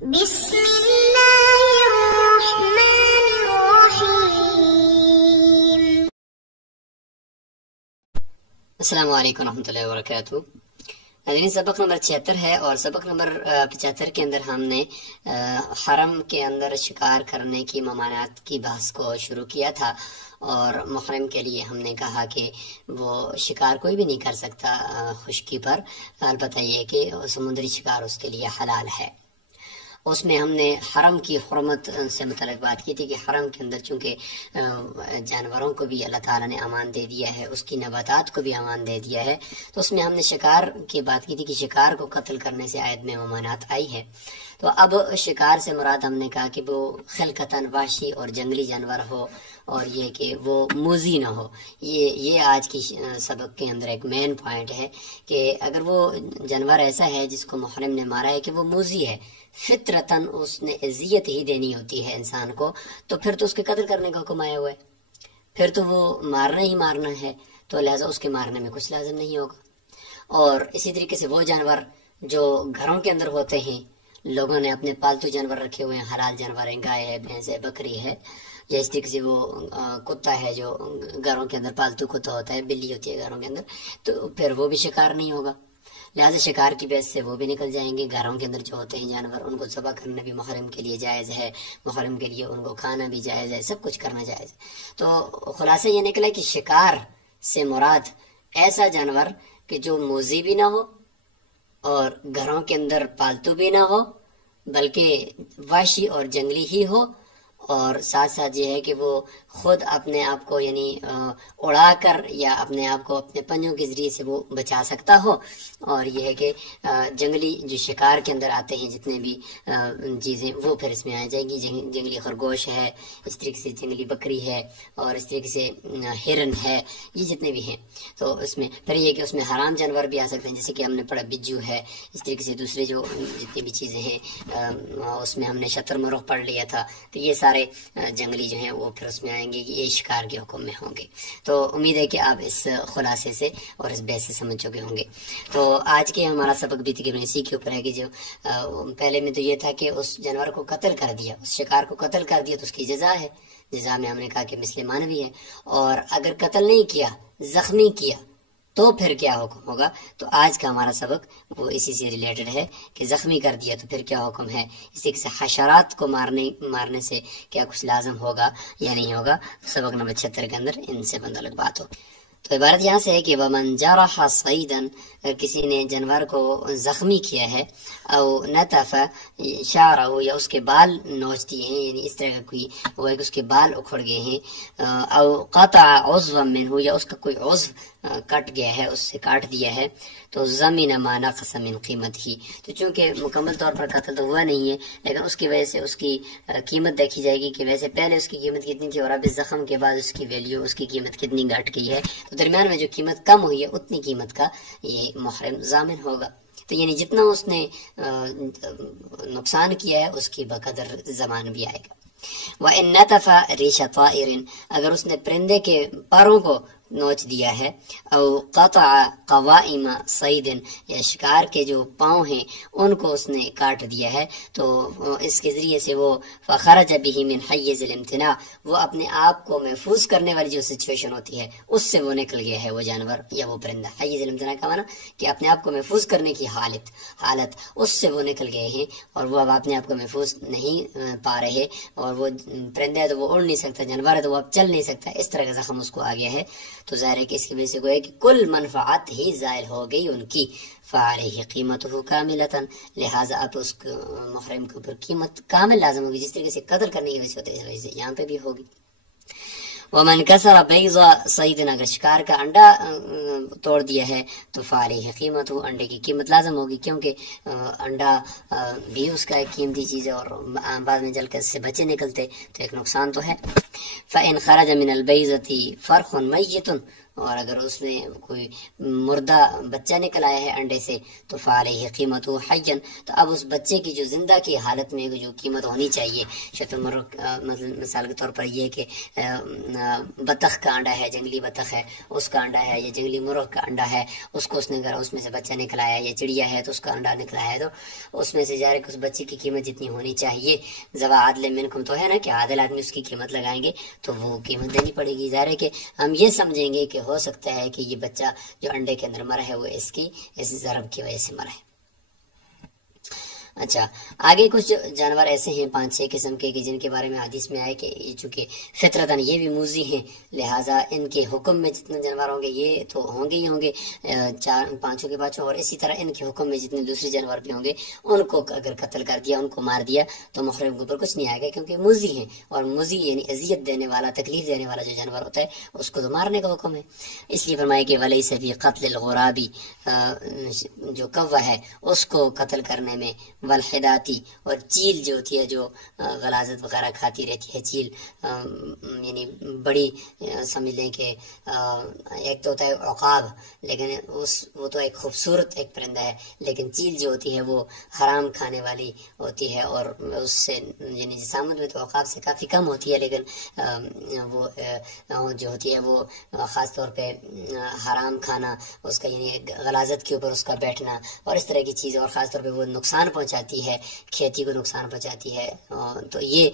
بسم اللہ الرحمن الرحیم۔ السلام علیکم ورحمۃ اللہ وبرکاتہ۔ سبق نمبر 76 ہے، اور سبق نمبر 75 کے اندر ہم نے حرم کے اندر شکار کرنے کی ممانعت کی بحث کو شروع کیا تھا، اور محرم کے لیے ہم نے کہا کہ وہ شکار کوئی بھی نہیں کر سکتا خشکی پر، البتہ یہ کہ سمندری شکار اس کے لیے حلال ہے۔ اس میں ہم نے حرم کی حرمت سے متعلق بات کی تھی کہ حرم کے اندر چونکہ جانوروں کو بھی اللہ تعالیٰ نے امان دے دیا ہے، اس کی نباتات کو بھی امان دے دیا ہے، تو اس میں ہم نے شکار کی بات کی تھی کہ شکار کو قتل کرنے سے آیت میں ممانعت آئی ہے۔ تو اب شکار سے مراد ہم نے کہا کہ وہ خلقتاً وحشی اور جنگلی جانور ہو، اور یہ کہ وہ موذی نہ ہو۔ یہ آج کی سبق کے اندر ایک مین پوائنٹ ہے کہ اگر وہ جانور ایسا ہے جس کو محرم نے مارا ہے کہ وہ موذی ہے، فطرتاً اس نے اذیت ہی دینی ہوتی ہے انسان کو، تو پھر تو اس کے قتل کرنے کا حکم آیا ہوا ہے، پھر تو وہ مارنا ہی مارنا ہے، تو لہٰذا اس کے مارنے میں کچھ لازم نہیں ہوگا۔ اور اسی طریقے سے وہ جانور جو گھروں کے اندر ہوتے ہیں، لوگوں نے اپنے پالتو جانور رکھے ہوئے ہیں، حلال جانور ہیں، گائے ہے، بھینس ہے، بکری ہے، یا اس طریقے سے وہ کتا ہے جو گھروں کے اندر پالتو کتا ہوتا ہے، بلی ہوتی ہے گھروں کے اندر، تو پھر وہ بھی شکار نہیں ہوگا۔ لہٰذا شکار کی بیس سے وہ بھی نکل جائیں گے۔ گھروں کے اندر جو ہوتے ہیں جانور، ان کو ذبح کرنا بھی محرم کے لیے جائز ہے، محرم کے لیے ان کو کھانا بھی جائز ہے، سب کچھ کرنا جائز ہے۔ تو خلاصہ یہ نکلا کہ شکار سے مراد ایسا جانور کہ جو موذی بھی نہ ہو اور گھروں کے اندر پالتو بھی نہ ہو، بلکہ وحشی اور جنگلی ہی ہو، اور ساتھ ساتھ یہ ہے کہ وہ خود اپنے آپ کو یعنی اڑا کر یا اپنے آپ کو اپنے پنجوں کے ذریعے سے وہ بچا سکتا ہو۔ اور یہ ہے کہ جنگلی جو شکار کے اندر آتے ہیں جتنے بھی چیزیں، وہ پھر اس میں آ جائیں گی۔ جنگلی خرگوش ہے، اس طریقے سے جنگلی بکری ہے، اور اس طریقے سے ہرن ہے، یہ جتنے بھی ہیں، تو اس میں پھر یہ کہ اس میں حرام جانور بھی آ سکتے ہیں، جیسے کہ ہم نے پڑھا بجو ہے، اس طریقے سے دوسرے جو جتنی بھی چیزیں ہیں، اس میں ہم نے شتر مرغ پڑھ لیا تھا، تو یہ سارے جنگلی جو ہیں وہ پھر اس میں آئیں گے کہ یہ شکار کے حکم میں ہوں گے۔ تو امید ہے کہ آپ اس خلاصے سے اور اس بحث سے سمجھ چکے ہوں گے۔ تو آج کے ہمارا سبق بھی تقریباً اسی کے اوپر ہے کہ جو پہلے میں تو یہ تھا کہ اس جانور کو قتل کر دیا، اس شکار کو قتل کر دیا تو اس کی جزا ہے، جزا میں ہم نے کہا کہ مثل مانوی ہے، اور اگر قتل نہیں کیا، زخمی کیا، تو پھر کیا حکم ہوگا۔ تو آج کا ہمارا سبق وہ اسی سے ریلیٹڈ ہے کہ زخمی کر دیا تو پھر کیا حکم ہے، اس طریقے سے حشرات کو مارنے سے کیا کچھ لازم ہوگا یا نہیں ہوگا۔ سبق نمبر 76 کے اندر ان سے متعلق بات ہو۔ تو عبارت یہاں سے ہے کہ وَمَنْ جَرَحَ صَيْدًا، اگر کسی نے جانور کو زخمی کیا ہے، او نتف شعرہ، یا اس کے بال نوچ دیے ہیں، یعنی اس طرح کا کوئی وہ ہے کہ اس کے بال اکھڑ گئے ہیں، او قطع عضوا منہ، یا اس کا کوئی عضو کٹ گیا ہے، اس سے کاٹ دیا ہے، تو ضمن ما نقص من قیمت ہی، تو چونکہ مکمل طور پر قتل تو ہوا نہیں ہے، لیکن اس کی وجہ سے اس کی قیمت دیکھی جائے گی کہ ویسے پہلے اس کی قیمت کتنی تھی، اور اب اس زخم کے بعد اس کی ویلیو، اس کی قیمت کتنی گھٹ گئی ہے، تو درمیان میں جو قیمت کم ہوئی ہے اتنی قیمت کا یہ محرم ضامن ہوگا۔ تو یعنی جتنا اس نے نقصان کیا ہے اس کی بقدر زمان بھی آئے گا۔ وَإِن نَتَفَ رِيشَ طَائِرٍ، اگر اس نے پرندے کے پروں کو نوچ دیا ہے، او قطع قوائم صید، یا شکار کے جو پاؤں ہیں ان کو اس نے کاٹ دیا ہے، تو اس کے ذریعے سے وہ فخرج به من حیز الامتناع، وہ اپنے آپ کو محفوظ کرنے والی جو سچویشن ہوتی ہے اس سے وہ نکل گیا ہے، وہ جانور یا وہ پرندہ۔ حیز الامتناع کا معنی کہ اپنے آپ کو محفوظ کرنے کی حالت اس سے وہ نکل گئے ہیں، اور وہ اب اپنے آپ کو محفوظ نہیں پا رہے، اور وہ پرندہ ہے تو وہ اڑ نہیں سکتا، جانور ہے تو وہ اب چل نہیں سکتا، اس طرح کا زخم اس کو آ گیا ہے، تو ظاہر ہے کہ اس کی وجہ سے گویا کہ کل منفعت ہی زائل ہو گئی ان کی، فعلیہ قیمتہ کاملۃ، لہٰذا اب اس محرم کے اوپر قیمت کامل لازم ہوگی، جس طریقے سے قتل کرنے کی وجہ سے ہوتا ہے اس وجہ سے یہاں پہ بھی ہوگی۔ ومن کسر بیض صید، اگر شکار کا انڈا توڑ دیا ہے تو فعلیہ قیمتہ، انڈے کی قیمت لازم ہوگی، کیونکہ انڈا بھی اس کا ایک قیمتی چیز ہے، اور بعد میں جل کر اس سے بچے نکلتے تو ایک نقصان تو ہے۔ فَإِنْ خَرَجَ مِنَ الْبَيْضَةِ فَرْخٌ مَيِّتٌ، اور اگر اس میں کوئی مردہ بچہ نکل آیا ہے انڈے سے تو فعلیہ قیمت حیًا، تو اب اس بچے کی جو زندہ کی حالت میں جو قیمت ہونی چاہیے، شتر مرغ مثال کے طور پر یہ کہ بطخ کا انڈا ہے، جنگلی بطخ ہے اس کا انڈا ہے، یا جنگلی مرغ کا انڈا ہے، اس کو اس نے اگر اس میں سے بچہ نکلا ہے، یا چڑیا ہے تو اس کا انڈا نکلا ہے، تو اس میں سے جا رہے کہ اس بچے کی قیمت جتنی ہونی چاہیے ذوا عدل منکم، تو ہے نا کہ عادل آدمی اس کی قیمت لگائیں گے تو وہ قیمت دینی پڑے گی۔ ظاہر ہے کہ ہم یہ سمجھیں گے کہ ہو سکتا ہے کہ یہ بچہ جو انڈے کے اندر مرا ہے وہ اس ضرب کی وجہ سے مرا ہے۔ اچھا، آگے کچھ جانور ایسے ہیں 5-6 قسم کے کہ جن کے بارے میں حدیث میں آئے کہ یہ چونکہ فطرتاً یہ بھی موذی ہیں، لہٰذا ان کے حکم میں جتنے جانور ہوں گے یہ تو ہوں گے ہی ہوں گے، 5 کے 5، اور اسی طرح ان کے حکم میں جتنے دوسرے جانور بھی ہوں گے ان کو اگر قتل کر دیا، ان کو مار دیا تو محرم کے اوپر کچھ نہیں آئے گا، کیونکہ موذی ہیں، اور موذی یعنی اذیت دینے والا، تکلیف دینے والا جو جانور ہوتا ہے اس کو تو مارنے کا حکم ہے۔ اس لیے فرمایا کہ ولیس فی قتل الغرابی، جو کوہ ہے اس کو قتل کرنے میں، والحداتی، اور چیل جو ہوتی ہے جو غلاظت وغیرہ کھاتی رہتی ہے، چیل یعنی بڑی سمجھ لیں کہ ایک تو ہوتا ہے عقاب، لیکن وہ تو ایک خوبصورت ایک پرندہ ہے، لیکن چیل جو ہوتی ہے وہ حرام کھانے والی ہوتی ہے، اور اس سے یعنی جسامت میں تو عقاب سے کافی کم ہوتی ہے، لیکن وہ جو ہوتی ہے وہ خاص طور پہ حرام کھانا، اس کا یعنی غلاظت کے اوپر اس کا بیٹھنا اور اس طرح کی چیز، اور خاص طور پہ وہ نقصان پہنچاتی ہے، کھیتی کو نقصان پہنچاتی ہے، تو یہ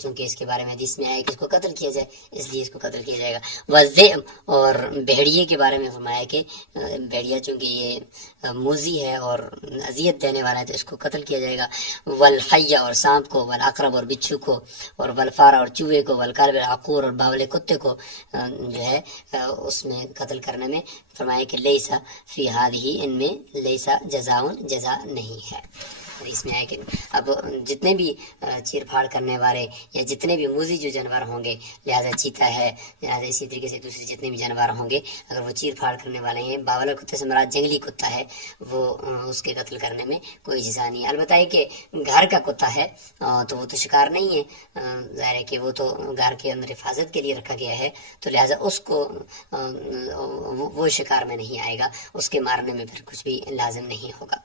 چونکہ اس کے بارے میں حدیث میں آیا کہ اس کو قتل کیا جائے، اس لیے اس کو قتل کیا جائے گا۔ والذئب، اور بھیڑیے کے بارے میں فرمایا کہ بھیڑیا چونکہ یہ موذی ہے اور اذیت دینے والا ہے تو اس کو قتل کیا جائے گا۔ والحیہ، اور سانپ کو، والعقرب، اور بچھو کو، اور والفار، اور چوہے کو، والکلب العقور، اور باولے کتے کو جو ہے اس میں قتل کرنے میں فرمایا کہ لیسا فی ہذہ، ان میں لیسا جزاؤن، جزا نہیں ہے۔ اس میں آئے کہ اب جتنے بھی چیر پھاڑ کرنے والے یا جتنے بھی موذی جو جانور ہوں گے، لہٰذا چیتا ہے، لہٰذا اسی طریقے سے دوسرے جتنے بھی جانور ہوں گے اگر وہ چیر پھاڑ کرنے والے ہیں، باولا کتے سے مراد جنگلی کتا ہے، وہ اس کے قتل کرنے میں کوئی جزا نہیں ہے۔ البتہ یہ کہ گھر کا کتا ہے تو وہ تو شکار نہیں ہے، ظاہر ہے کہ وہ تو گھر کے اندر حفاظت کے لیے رکھا گیا ہے، تو لہٰذا اس کو وہ شکار میں نہیں آئے گا، اس کے مارنے میں پھر کچھ بھی لازم نہیں ہوگا۔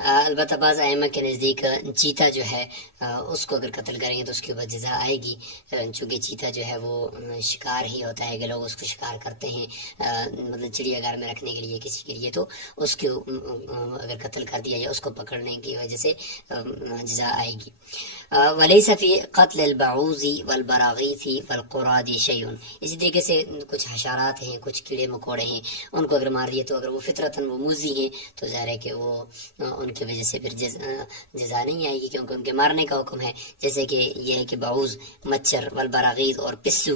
البتہ بعض ائمہ کے نزدیک چیتا جو ہے اس کو اگر قتل کریں گے تو اس کے اوپر جزا آئے گی، چونکہ چیتا جو ہے وہ شکار ہی ہوتا ہے کہ لوگ اس کو شکار کرتے ہیں، مطلب چڑیا گھر میں رکھنے کے لیے کسی کے لیے، تو اس کے اگر قتل کر دیا جائے اس کو پکڑنے کی وجہ سے جزا آئے گی۔ ولیس فی قتل البعوض والبراغیث والقراد شیء، اسی طریقے سے کچھ حشرات ہیں، کچھ کیڑے مکوڑے ہیں، ان کو اگر مار دیے تو اگر وہ فطرتاً وہ موذی ہیں تو ظاہر ہے کہ وہ ان کی وجہ سے پھر جزا نہیں آئے گی، کیونکہ ان کے مارنے کا حکم ہے، جیسے کہ یہ ہے کہ بعوض مچھر، والبراغیث اور پسو،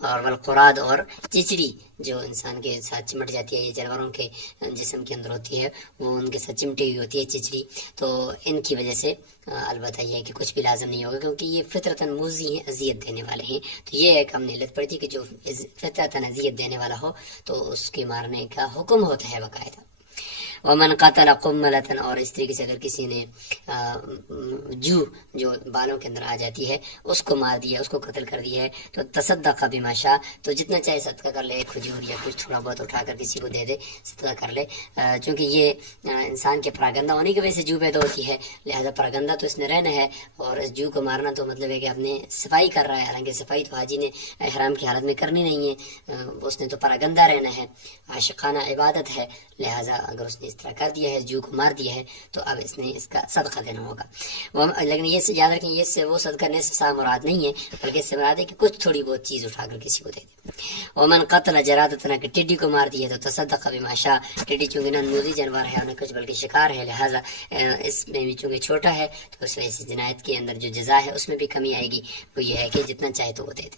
اور والقراد اور چچڑی جو انسان کے ساتھ چمٹ جاتی ہے، یہ جانوروں کے جسم کے اندر ہوتی ہے، وہ ان کے ساتھ چمٹی ہوئی ہوتی ہے چچڑی، تو ان کی وجہ سے البتہ یہ ہے کہ کچھ بھی لازم نہیں ہوگا، کیونکہ یہ فطرتاً موذی ہیں، اذیت دینے والے ہیں، تو یہ ایک ہم نے علت پڑی تھی کہ جو فطرتاً اذیت دینے والا ہو تو اس کے مارنے کا حکم ہوتا ہے باقاعدہ۔ ومن قتل قملة، اور اس طریقے سے اگر کسی نے جو بالوں کے اندر آ جاتی ہے اس کو مار دیا، اس کو قتل کر دیا ہے، تو تصدق بما شاء، تو جتنا چاہے صدقہ کر لے، کھجور یا کچھ تھوڑا بہت اٹھا کر کسی کو دے دے، صدقہ کر لے، چونکہ یہ انسان کے پراگندہ ہونے کی وجہ سے جو پیدا ہوتی ہے، لہذا پراگندہ تو اس نے رہنا ہے، اور اس جو کو مارنا تو مطلب ہے کہ اپنے صفائی کر رہا ہے، حالانکہ صفائی تو حاجی نے احرام کی حالت میں کرنی نہیں ہے، اس نے تو پراگندہ رہنا ہے، عاشقانہ عبادت ہے، لہذا اگر اس نے اس طرح کر دیا ہے، جو کو مار دیا ہے، تو اب اس نے اس کا صدقہ دینا ہوگا۔ لیکن یہ یاد رکھیں، یہ سے وہ صدقہ نصف سا مراد نہیں ہے، بلکہ اس سے مراد ہے کہ کچھ تھوڑی بہت چیز اٹھا کر کسی کو دے دے۔ ومن قتل جرادۃ، کہ ٹڈی کو مار دیا تو تصدق بما شاء، ٹڈی چونکہ نہ موذی جانور ہے اور نہ کچھ بلکہ شکار ہے، لہذا اس میں بھی چونکہ چھوٹا ہے تو اس وجہ سے جنایت کے اندر جو جزا ہے اس میں بھی کمی آئے گی، وہ یہ ہے کہ جتنا چاہے تو وہ دے دے۔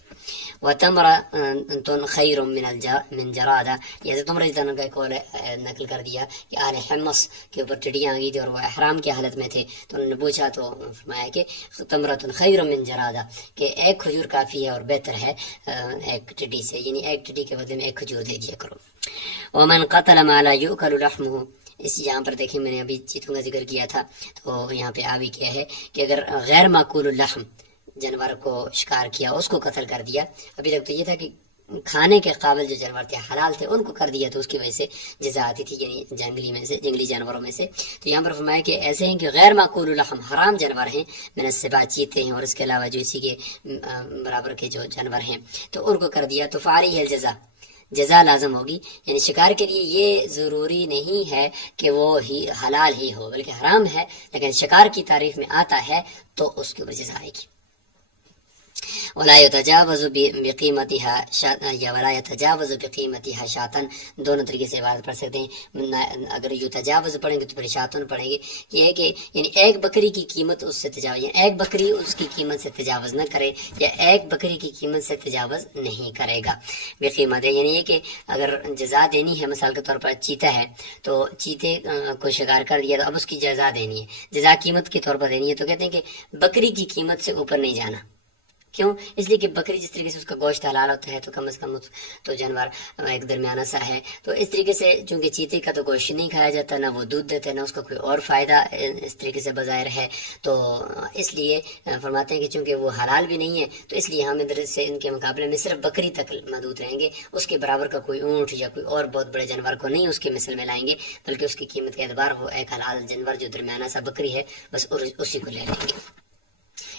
وتمرۃ خیر من جرادہ، یہ تمرہ کا قول نقل کر دیا کہ آل حمص کے اوپر ٹڈیاں آ گئی تھی اور وہ احرام کی حالت میں تھے، تو انہوں نے پوچھا تو فرمایا کہ تمرۃ خیر من جرادہ، کہ ایک کھجور کافی ہے اور بہتر ہے ایک ٹڈی سے، یعنی ایک ٹڈی کے بدلے میں ایک کھجور دے دیا کرو۔ ومن قتل ما لا یؤکل لحمه، اس یہاں پر دیکھیں میں نے ابھی چیتوں کا ذکر کیا تھا، تو یہاں پہ آ بھی کیا ہے کہ اگر غیر معقول اللحم جانور کو شکار کیا، اس کو قتل کر دیا، ابھی تک تو یہ تھا کہ کھانے کے قابل جو جانور تھے حلال تھے ان کو کر دیا تو اس کی وجہ سے جزا آتی تھی، یعنی جنگلی جانوروں میں سے. تو یہاں پر فرمایا کہ ایسے ہیں کہ غیر معقول اللحم حرام جانور ہیں، من السباع چیتے ہیں، اور اس کے علاوہ جو اسی کے برابر کے جو جانور ہیں تو ان کو کر دیا تو فعلیہ الجزا، جزا لازم ہوگی. یعنی شکار کے لیے یہ ضروری نہیں ہے کہ وہ ہی حلال ہی ہو، بلکہ حرام ہے لیکن شکار کی تعریف میں آتا ہے تو اس کے اوپر جزا آئے گی. ولا يتجاوز بقيمتها یا ولا يتجاوز بقيمتها شاتن، دونوں طریقے سے عبارت پڑھ سکتے ہیں. اگر یتجاوز پڑھیں گے تو پھر شاتن پڑھیں گے. یہ ہے کہ یعنی ایک بکری کی قیمت اس سے تجاوز، یعنی ایک بکری اس کی قیمت سے تجاوز نہ کرے، یا ایک بکری کی قیمت سے تجاوز نہیں کرے گا. بقیمت یعنی یہ کہ اگر جزا دینی ہے، مثال کے طور پر چیتا ہے تو چیتے کو شکار کر دیا تو اب اس کی جزا دینی ہے، جزا قیمت کے طور پر دینی ہے. تو کہتے ہیں کہ بکری کی قیمت سے اوپر نہیں جانا. کیوں؟ اس لیے کہ بکری جس طریقے سے اس کا گوشت حلال ہوتا ہے تو کم از کم تو جانور ایک درمیانہ سا ہے. تو اس طریقے سے چونکہ چیتے کا تو گوشت نہیں کھایا جاتا، نہ وہ دودھ دیتے، نہ اس کا کوئی اور فائدہ اس طریقے سے بظاہر ہے، تو اس لیے فرماتے ہیں کہ چونکہ وہ حلال بھی نہیں ہے تو اس لیے ہم ادھر سے ان کے مقابلے میں صرف بکری تک محدود رہیں گے. اس کے برابر کا کوئی اونٹ یا کوئی اور بہت بڑے جانور کو نہیں اس کے مثل میں لائیں گے، بلکہ اس کی قیمت کے اعتبار ہو ایک حلال جانور جو درمیانہ سا بکری ہے بس اسی کو لے لیں گے.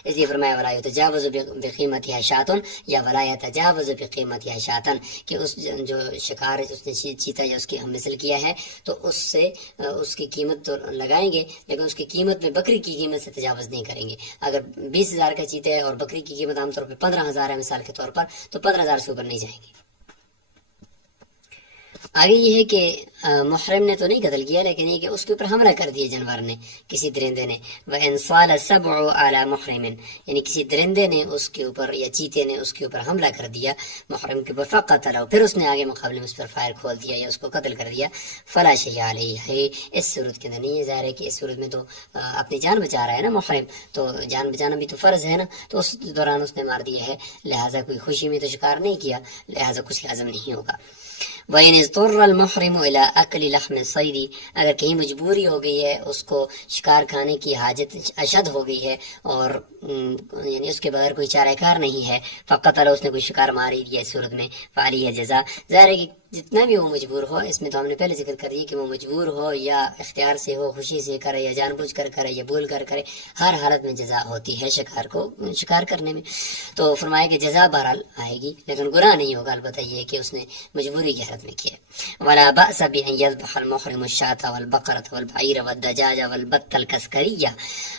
اس لیے فرمایا ولا یتجاوز بقیمتها شاتن یا ولا یتجاوز بقیمتها شاتن، کہ اس جو شکار اس نے چیتا یا اس کی ہم مثل کیا ہے تو اس سے اس کی قیمت تو لگائیں گے لیکن اس کی قیمت میں بکری کی قیمت سے تجاوز نہیں کریں گے. اگر 20,000 کا چیتا ہے اور بکری کی قیمت عام طور پہ 15,000 ہے مثال کے طور پر، تو 15,000 سے اوپر نہیں جائیں گے. آگے یہ ہے کہ محرم نے تو نہیں قتل کیا لیکن یہ کہ اس کے اوپر حملہ کر دیا جانور نے، کسی درندے نے. وَإِنْ صَالَ السَّبْعُ عَلَى مُحْرِمٍ، یعنی کسی درندے نے اس کے اوپر یا چیتے نے اس کے اوپر حملہ کر دیا محرم کے اوپر، فَقَتَلَهُ، پھر اس نے آگے مقابلے میں اس پر فائر کھول دیا یا اس کو قتل کر دیا، فَلَا شَيْءَ عَلَيْهِ، اس صورت کے اندر نہیں ہے. ظاہر ہے کہ اس صورت میں تو اپنی جان بچا رہا ہے نا محرم، تو جان بچانا بھی تو فرض ہے نا، تو اس دوران اس نے مار دیا ہے، لہٰذا کوئی خوشی میں تو شکار نہیں کیا، لہٰذا کچھ لازم نہیں ہوگا. وَإِنِ اضْطُرَّ الْمُحْرِمُ إِلَىٰ أَكْلِ لَحْمِ الصَّيْدِ، اگر کہیں مجبوری ہو گئی ہے، اس کو شکار کھانے کی حاجت اشد ہو گئی ہے اور یعنی اس کے بغیر کوئی چارہ کار نہیں ہے، فقتل، اس نے کوئی شکار مار ہی دیا، اس صورت میں فعلیہ جزا. ظاہر ہے کہ جتنا بھی وہ مجبور ہو، اس میں تو ہم نے پہلے ذکر کر دیا کہ وہ مجبور ہو یا اختیار سے ہو، خوشی سے کرے یا جان بوجھ کر کرے یا بول کر کرے، ہر حالت میں جزا ہوتی ہے شکار کرنے میں. تو فرمایا کہ جزا بہرحال آئے گی لیکن گناہ نہیں ہوگا، البتہ یہ کہ اس نے مجبوری کی حالت میں کیا. ولا بأس بأن يذبح المحرم الشاة والبقرة والبعير والدجاج والبط الكسكرية،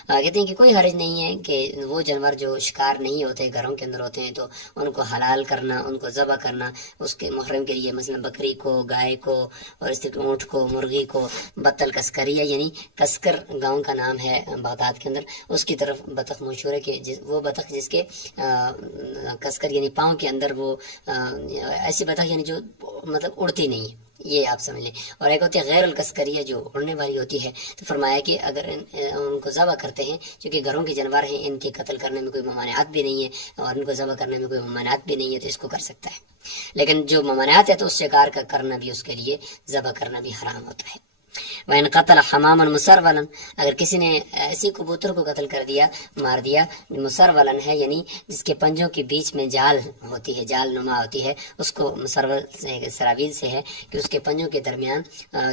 کہتے ہیں کہ کوئی حرج نہیں ہے کہ وہ جانور جو شکار نہیں ہوتے، گھروں کے اندر ہوتے ہیں، تو ان کو حلال کرنا، ان کو ذبح کرنا اس کے محرم کے لیے، مثلا بکری کو، گائے کو، اور اس طرح اونٹ کو، مرغی کو. بط الکسکریہ یعنی کسکر گاؤں کا نام ہے بغداد کے اندر، اس کی طرف بطخ مشہور ہے کہ وہ بطخ جس کے کسکر یعنی پاؤں کے اندر وہ ایسی بطخ یعنی جو مطلب اڑتی نہیں ہے، یہ آپ سمجھ لیں. اور ایک ہوتی ہے غیر الکسکریہ جو اڑنے والی ہوتی ہے. تو فرمایا کہ اگر ان کو ذبح کرتے ہیں، چونکہ گھروں کے جانور ہیں، ان کے قتل کرنے میں کوئی ممانعت بھی نہیں ہے اور ان کو ذبح کرنے میں کوئی ممانعت بھی نہیں ہے، تو اس کو کر سکتا ہے. لیکن جو ممانعت ہے تو اس شکار کا کرنا بھی، اس کے لیے ذبح کرنا بھی حرام ہوتا ہے. وَإِنْ قَتَلَ حَمَامًا مُسَرْوَلًا، اگر کسی نے ایسی کبوتر کو قتل کر دیا، مار دیا، مسرولن ہے یعنی جس کے پنجوں کے بیچ میں جال ہوتی ہے، جال نما ہوتی ہے، اس کو مسرول سراویل سے ہے کہ اس کے پنجوں کے درمیان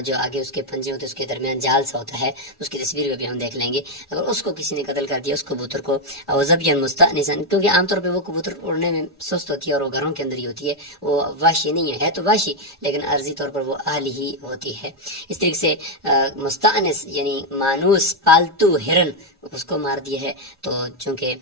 جو آگے اس کے پنجے ہوتے ہیں اس کے درمیان جال سا ہوتا ہے، اس کی تصویر کو بھی ہم دیکھ لیں گے. اگر اس کو کسی نے قتل کر دیا اس کبوتر کو، او ذبیًا مستأنسا، کیونکہ عام طور پہ وہ کبوتر اڑنے میں سست ہوتی ہے اور وہ گھروں کے اندر ہی ہوتی ہے، وہ وحشی نہیں ہے تو وحشی لیکن عارضی طور پر وہ اہلی ہی ہوتی ہے. اس طریقے سے مستأنس یعنی مانوس پالتو ہرن اس کو مار دیا ہے. تو چونکہ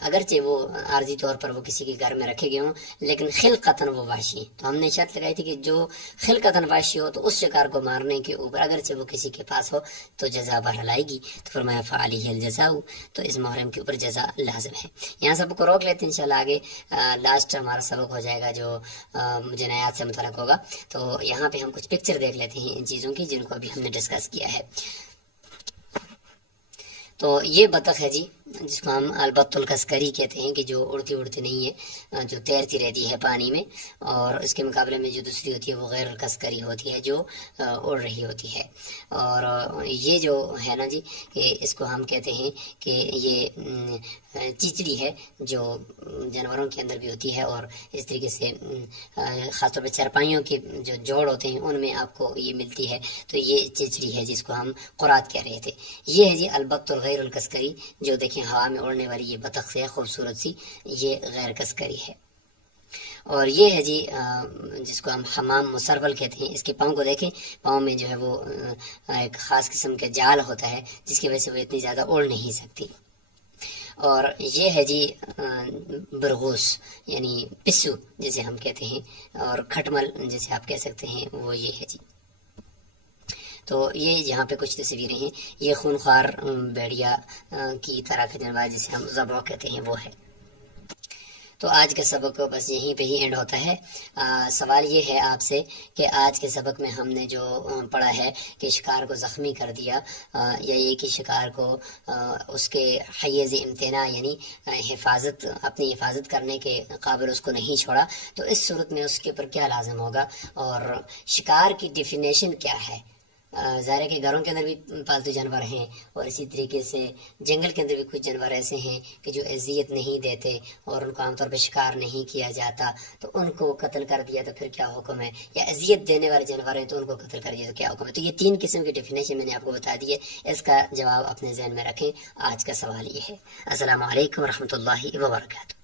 اگرچہ وہ عارضی طور پر وہ کسی کے گھر میں رکھے گئے ہوں لیکن خلقتاً وہ وحشی ہیں، تو ہم نے شرط لگائی تھی کہ جو خلقتاً وحشی ہو تو اس شکار کو مارنے کے اوپر اگرچہ وہ کسی کے پاس ہو تو جزا بہرحال آئے گی. تو فرمایا فعلیہ الجزاء، تو اس محرم کے اوپر جزا لازم ہے. یہاں سبق کو روک لیتے ہیں، انشاءاللہ آگے لاسٹ ہمارا سبق ہو جائے گا جو جنایات سے متعلق ہوگا. تو یہاں پہ ہم کچھ پکچر دیکھ لیتے ہیں ان چیزوں کی جن کو ابھی ہم نے ڈسکس کیا ہے. تو یہ بطخ ہے جی، جس کو ہم البت الکسکری کہتے ہیں کہ جو اڑتی اڑتی نہیں ہے، جو تیرتی رہتی ہے پانی میں، اور اس کے مقابلے میں جو دوسری ہوتی ہے وہ غیر الکسکری ہوتی ہے جو اڑ رہی ہوتی ہے۔ اور یہ جو ہے نا جی، کہ اس کو ہم کہتے ہیں کہ یہ چیچڑی ہے جو جانوروں کے اندر بھی ہوتی ہے، اور اس طریقے سے خاص طور پہ چارپائیوں کے جو جوڑ ہوتے ہیں ان میں آپ کو یہ ملتی ہے، تو یہ چیچڑی ہے جس کو ہم قرات کہہ رہے تھے۔ یہ ہے جی البت الغیر الکسکری، جو دیکھیں ہوا میں اڑنے والی یہ بطخ سے خوبصورت سی، یہ غیر کسکری ہے۔ اور یہ ہے جی جس کو ہم حمام مسرول کہتے ہیں، اس کے پاؤں کو دیکھیں، پاؤں میں جو ہے وہ ایک خاص قسم کا جال ہوتا ہے جس کی وجہ سے وہ اتنی زیادہ اڑ نہیں سکتی۔ اور یہ ہے جی برغوث یعنی پسو جسے ہم کہتے ہیں، اور کھٹمل جسے آپ کہہ سکتے ہیں، وہ یہ ہے جی۔ تو یہ یہاں پہ کچھ تصویریں ہیں، یہ خونخوار بھیڑیا کی طرح کا جانور جسے ہم ذبح کہتے ہیں وہ ہے۔ تو آج کا سبق بس یہیں پہ ہی اینڈ ہوتا ہے۔ سوال یہ ہے آپ سے کہ آج کے سبق میں ہم نے جو پڑھا ہے کہ شکار کو زخمی کر دیا، یا یہ کہ شکار کو اس کے حیز امتناع یعنی اپنی حفاظت کرنے کے قابل اس کو نہیں چھوڑا، تو اس صورت میں اس کے اوپر کیا لازم ہوگا، اور شکار کی ڈیفینیشن کیا ہے۔ ظاہر ہے کہ گھروں کے اندر بھی پالتو جانور ہیں، اور اسی طریقے سے جنگل کے اندر بھی کچھ جانور ایسے ہیں کہ جو اذیت نہیں دیتے اور ان کو عام طور پہ شکار نہیں کیا جاتا، تو ان کو قتل کر دیا تو پھر کیا حکم ہے، یا اذیت دینے والے جانور ہیں تو ان کو قتل کر دیا تو کیا حکم ہے۔ تو یہ 3 قسم کی ڈیفینیشن میں نے آپ کو بتا دی ہے، اس کا جواب اپنے ذہن میں رکھیں۔ آج کا سوال یہ ہے۔ السلام علیکم ورحمۃ اللہ وبرکاتہ۔